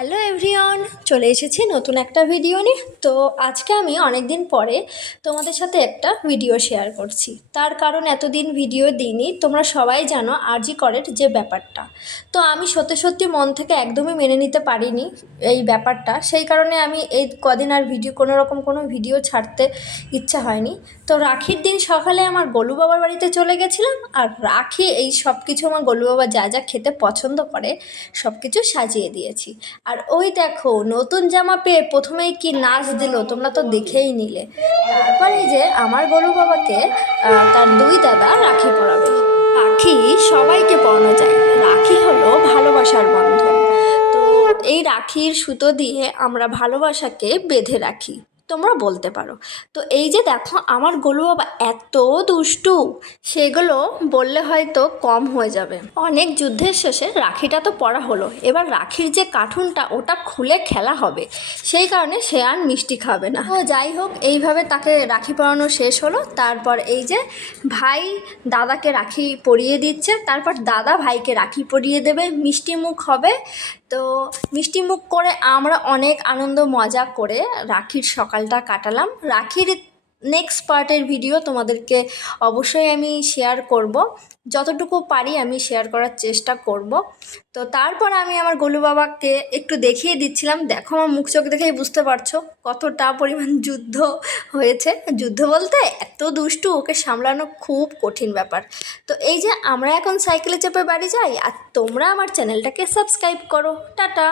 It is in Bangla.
হ্যালো এভরিওয়ান, চলে এসেছি নতুন একটা ভিডিও নিয়ে। তো আজকে আমি অনেক দিন পরে তোমাদের সাথে একটা ভিডিও শেয়ার করছি। তার কারণ এতদিন ভিডিও দিইনি, তোমরা সবাই জানো আরজি করের যে ব্যাপারটা। তো আমি সত্যি সত্যি মন থেকে একদমই মেনে নিতে পারিনি এই ব্যাপারটা, সেই কারণে আমি এই কদিন আর কোনো ভিডিও ছাড়তে ইচ্ছা হয়নি। তো রাখির দিন সকালে আমার গোলু বাবার বাড়িতে চলে গেছিলাম, আর রাখি এই সব কিছু আমার গোলু বাবা যা যা খেতে পছন্দ করে সব কিছু সাজিয়ে দিয়েছি। আর ওই দেখো নতুন জামা পেয়ে প্রথমেই কি নাচ দিল, তোমরা তো দেখেই নিলে। তারপর এই যে আমার গরু বাবাকে তার দুই দাদা রাখি পরাবে। রাখি সবাইকে পরানো যায়, রাখি হলো ভালোবাসার বন্ধন। তো এই রাখির সুতো দিয়ে আমরা ভালোবাসাকে বেঁধে রাখি, তোমরা বলতে পারো। তো এই যে দেখো আমার গোলু বাবা এত দুষ্টু, সেগুলো বললে হয়তো কম হয়ে যাবে। অনেক যুদ্ধের শেষে রাখিটা তো পরা হলো, এবার রাখির যে কার্টুনটা ওটা খুলে খেলা হবে, সেই কারণে সে আর মিষ্টি খাবে না। তো যাই হোক, এইভাবে তাকে রাখি পরানো শেষ হলো। তারপর এই যে ভাই দাদাকে রাখি পরিয়ে দিচ্ছে, তারপর দাদা ভাইকে রাখি পরিয়ে দেবে, মিষ্টি মুখ হবে। তো মিষ্টি মুখ করে আমরা অনেক আনন্দ মজা করে রাখির সকালটা কাটালাম। রাখির নেক্সট পার্টের ভিডিও তোমাদেরকে অবশ্যই আমি শেয়ার করব, যতটুকু পারি আমি শেয়ার করার চেষ্টা করব। তো তারপর আমি আমার গোলু বাবাকে একটু দেখিয়ে দিচ্ছিলাম, দেখো আমার মুখ চোখ দেখেই বুঝতে পারছো কতটা পরিমাণ যুদ্ধ হয়েছে। যুদ্ধ বলতে এত দুষ্টু, ওকে সামলানো খুব কঠিন ব্যাপার। তো এই যে আমরা এখন সাইকেলে চেপে বাড়ি যাই, আর তোমরা আমার চ্যানেলটাকে সাবস্ক্রাইব করো। টাটা।